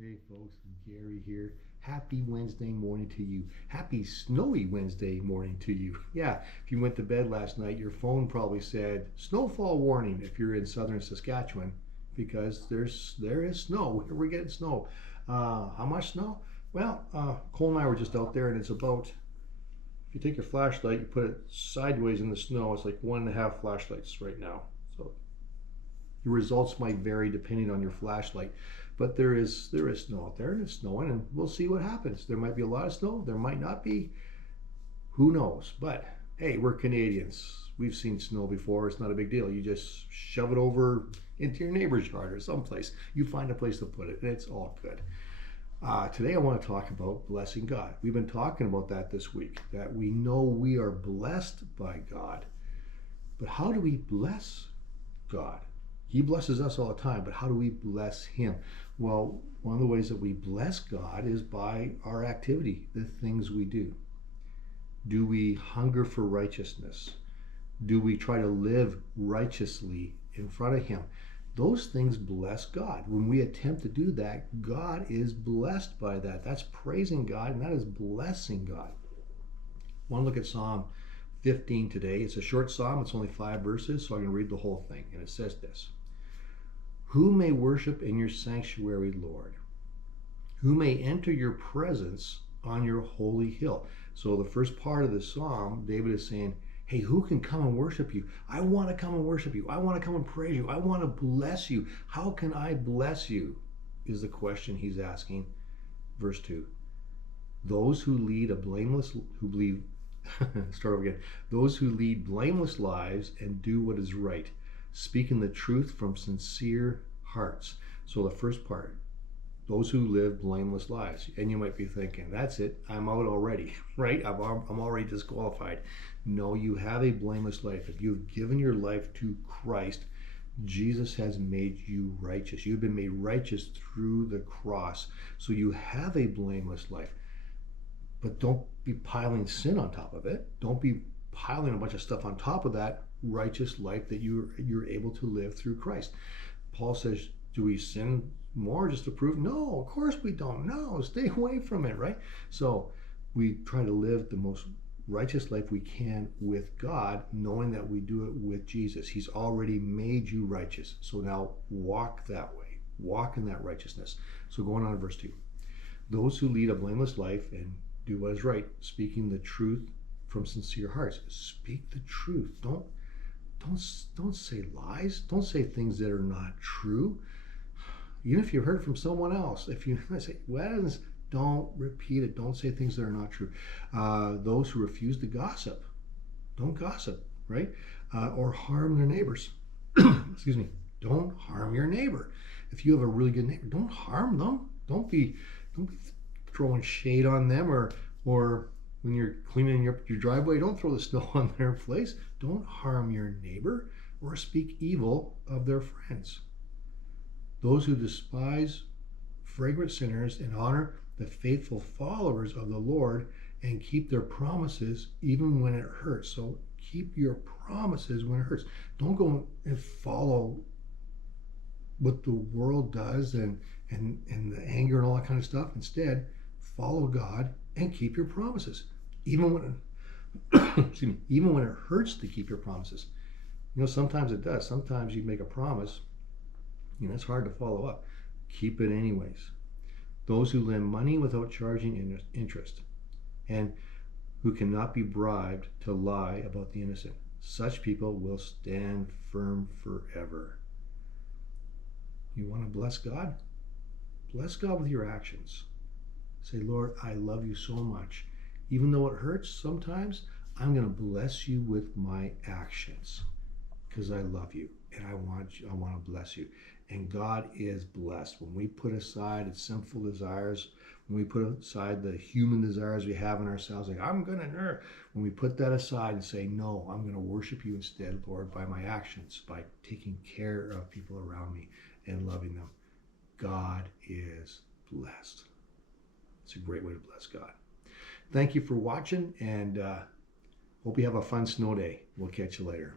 Hey folks, Gary here. Happy Wednesday morning to you. Happy snowy Wednesday morning to you. Yeah, if you went to bed last night, your phone probably said snowfall warning if you're in southern Saskatchewan, because there is snow. We're getting snow. How much snow? Well, Cole and I were just out there, and it's about, if you take your flashlight, you put it sideways in the snow, it's like 1.5 flashlights right now. So your results might vary depending on your flashlight, but there is snow out there, and it's snowing, and we'll see what happens. There might be a lot of snow, there might not be. Who knows? But hey, we're Canadians. We've seen snow before. It's not a big deal. You just shove it over into your neighbor's yard or someplace. You find a place to put it, and it's all good. Today I want to talk about blessing God. We've been talking about that this week, that we know we are blessed by God. But how do we bless God? He blesses us all the time, but how do we bless Him? Well, one of the ways that we bless God is by our activity, the things we do. Do we hunger for righteousness? Do we try to live righteously in front of Him? Those things bless God. When we attempt to do that, God is blessed by that. That's praising God, and that is blessing God. I want to look at Psalm 15 today. It's a short psalm. It's only 5 verses, so I'm going to read the whole thing. And it says this: Who may worship in your sanctuary, Lord? Who may enter your presence on your holy hill? So the first part of the psalm, David is saying, hey, who can come and worship you? I want to come and worship you. I want to come and praise you. I want to bless you. How can I bless you? Is the question he's asking. Verse 2. Those who lead a blameless, who believe, start over again. Those who lead blameless lives and do what is right, speaking the truth from sincere hearts. So the first part, those who live blameless lives. And you might be thinking, that's it, I'm out already, right? I'm already disqualified. No, you have a blameless life. If you've given your life to Christ, Jesus has made you righteous. You've been made righteous through the cross. So you have a blameless life. But don't be piling sin on top of it. Don't be piling a bunch of stuff on top of that righteous life that you're able to live through Christ. Paul says, do we sin more just to prove? No, of course we don't. No, stay away from it, right? So we try to live the most righteous life we can with God, knowing that we do it with Jesus. He's already made you righteous. So now walk that way. Walk in that righteousness. So going on to verse 2. Those who lead a blameless life and do what is right, speaking the truth from sincere hearts. Speak the truth. Don't say lies. Don't say things that are not true. Even if you heard it from someone else, if you say, well, don't repeat it. Don't say things that are not true. Those who refuse to gossip, don't gossip, right? Or harm their neighbors. Excuse me. Don't harm your neighbor. If you have a really good neighbor, don't harm them. Don't be throwing shade on them, or when you're cleaning your driveway, don't throw the snow on their place. Don't harm your neighbor or speak evil of their friends. Those who despise fragrant sinners and honor the faithful followers of the Lord and keep their promises even when it hurts. So keep your promises when it hurts. Don't go and follow what the world does and the anger and all that kind of stuff. Instead, follow God and keep your promises, even when even when it hurts to keep your promises. You know, sometimes it does. Sometimes you make a promise, you know, it's hard to follow up. Keep it anyways. Those who lend money without charging interest, and who cannot be bribed to lie about the innocent, such people will stand firm forever. You want to bless God? Bless God with your actions. Say, Lord, I love you so much. Even though it hurts sometimes, I'm going to bless you with my actions because I love you and I want to bless you. And God is blessed. When we put aside sinful desires, when we put aside the human desires we have in ourselves, like when we put that aside and say, no, I'm going to worship you instead, Lord, by my actions, by taking care of people around me and loving them, God is blessed. It's a great way to bless God. Thank you for watching, and hope you have a fun snow day. We'll catch you later.